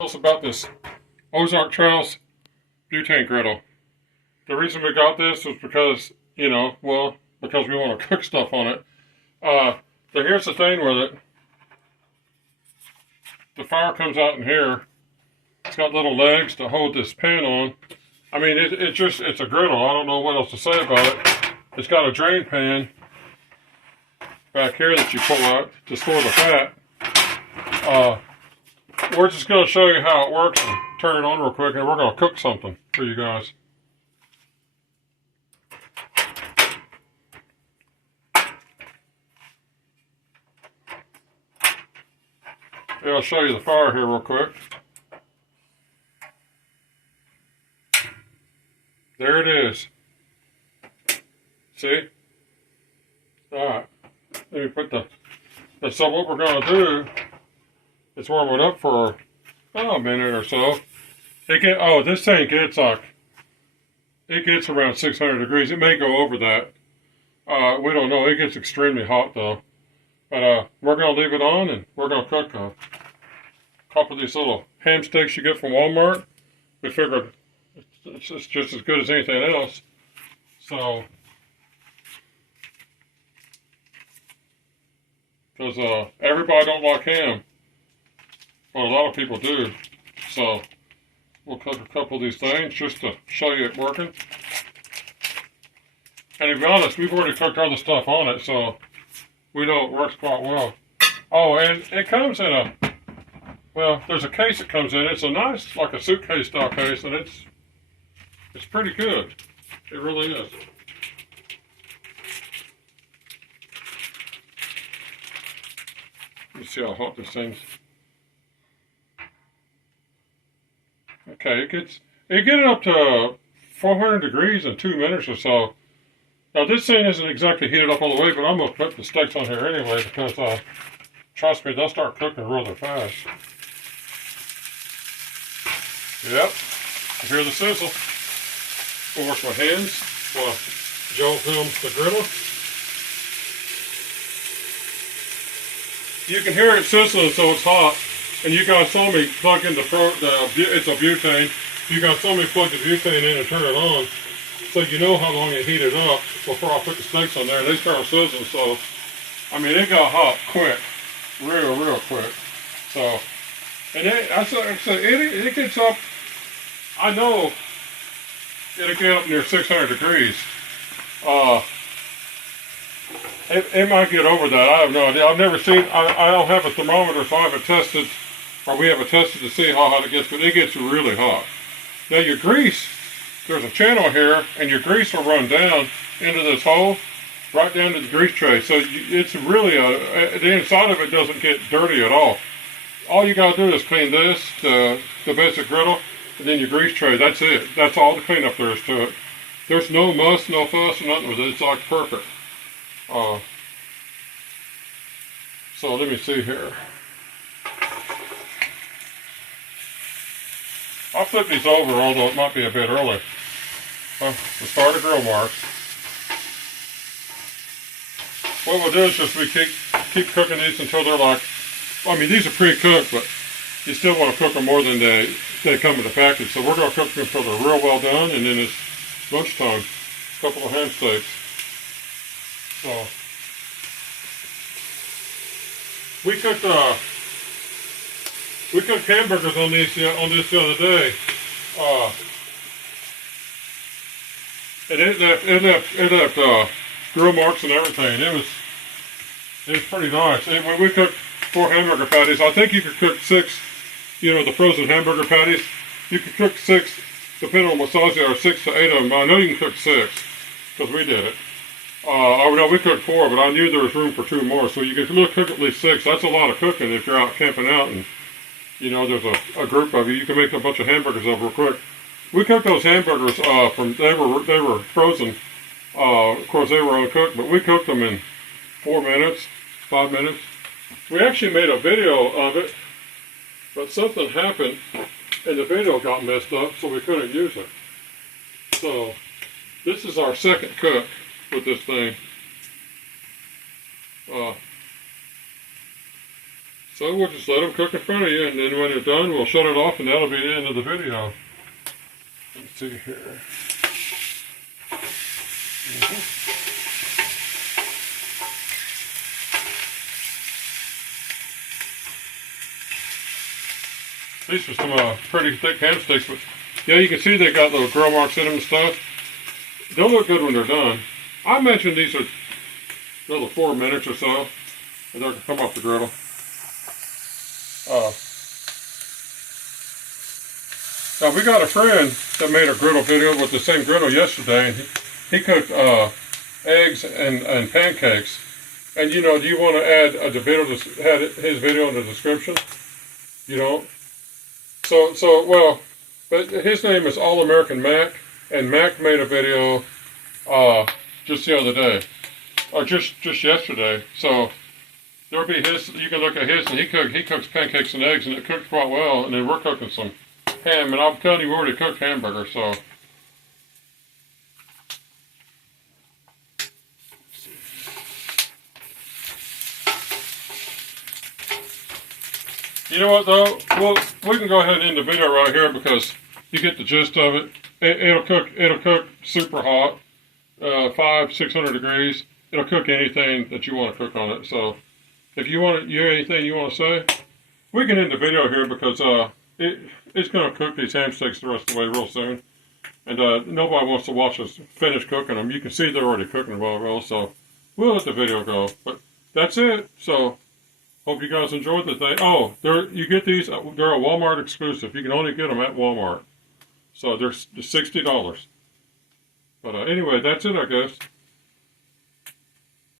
Us about this Ozark Trails butane griddle. The reason we got this was because, because we want to cook stuff on it. So here's the thing with it. The fire comes out in here. It's got little legs to hold this pan on. I mean, it's a griddle. I don't know what else to say about it. It's got a drain pan back here that you pull out to store the fat. We're just going to show you how it works and turn it on real quick, and we're going to cook something for you guys. Yeah, I'll show you the fire here real quick. There it is. See? Alright. Let me put so what we're going to do is warm it up for a minute or so. This thing gets it gets around 600 degrees. It may go over that. We don't know. It gets extremely hot though. But we're going to leave it on, and we're going to cook a couple of these little ham steaks you get from Walmart. We figured it's just as good as anything else. So, because everybody don't like ham, but a lot of people do. So, we'll cook a couple of these things just to show you it working. And to be honest, we've already cooked other stuff on it, so we know it works quite well. Oh, and it comes in there's a case that comes in. It's a nice, like a suitcase style case, and it's pretty good. It really is. Let's see how hot this thing's. Okay, it gets up to 400 degrees in 2 minutes or so. Now this thing isn't exactly heated up all the way, but I'm gonna put the steaks on here anyway because trust me, they'll start cooking really fast. Yep, you hear the sizzle. I'll wash my hands while Joe films the griddle. You can hear it sizzling, so it's hot. And you guys saw me plug in it's a butane. You guys saw me plug the butane in and turn it on, so you know how long it heated up before I put the steaks on there. And they start sizzling, so I mean it got hot quick, real quick. So, and it gets up. I know it'll get up near 600 degrees. It might get over that. I have no idea. I've never seen. I don't have a thermometer, so I haven't tested, or we haven't tested to see how hot it gets. But it gets really hot. Now your grease, there's a channel here, and your grease will run down into this hole, right down to the grease tray. So it's really the inside of it doesn't get dirty at all. All you gotta do is clean this, the basic griddle, and then your grease tray. That's it. That's all the cleanup there is to it. There's no muss, no fuss, nothing with it. It's like perfect. So let me see here. I'll flip these over, although it might be a bit early. The start of grill marks. What we'll do is just we keep cooking these until they're like, these are pre-cooked, but you still want to cook them more than they come in the package. So we're going to cook them until they're real well done, and then it's lunchtime. A couple of ham steaks. So we cooked hamburgers on this the other day, and it left grill marks and everything. It was pretty nice. When we cooked 4 hamburger patties, I think you could cook 6. The frozen hamburger patties. You could cook 6, depending on what size they are, 6 to 8 of them. I know you can cook 6 because we did it. We cooked 4, but I knew there was room for 2 more, so you can cook at least 6. That's a lot of cooking if you're out camping out and, there's a group of you. You can make a bunch of hamburgers up real quick. We cooked those hamburgers they were frozen. Of course, they were uncooked, but we cooked them in 4 minutes, 5 minutes. We actually made a video of it, but something happened, and the video got messed up, so we couldn't use it. So, this is our second cook with this thing. So we'll just let them cook in front of you, and then when they're done, we'll shut it off, and that'll be the end of the video. Let's see here. These are some pretty thick ham sticks, but yeah, you can see they got little grill marks in them and stuff. They'll look good when they're done. I mentioned these are another 4 minutes or so, and they'll come off the griddle. Now we got a friend that made a griddle video with the same griddle yesterday, and he cooked eggs and pancakes. And you know, do you want to add the video, had his video in the description? You don't? So well, but his name is All American Mac, and Mac made a video just the other day, or just yesterday. So there'll be his. You can look at his, and he cooks pancakes and eggs, and it cooked quite well. And then we're cooking some ham, and I'm telling you, we already cooked hamburger. So you know what though? Well, we can go ahead and end the video right here because you get the gist of it. It'll cook super hot, 500-600 degrees. It'll cook anything that you want to cook on it. So if you want anything you want to say, we can end the video here because it's going to cook these ham steaks the rest of the way real soon. And nobody wants to watch us finish cooking them. You can see they're already cooking well, so we'll let the video go. But that's it. So hope you guys enjoyed the thing. Oh, you get these. They're a Walmart exclusive. You can only get them at Walmart. So they're $60. But anyway, that's it, I guess.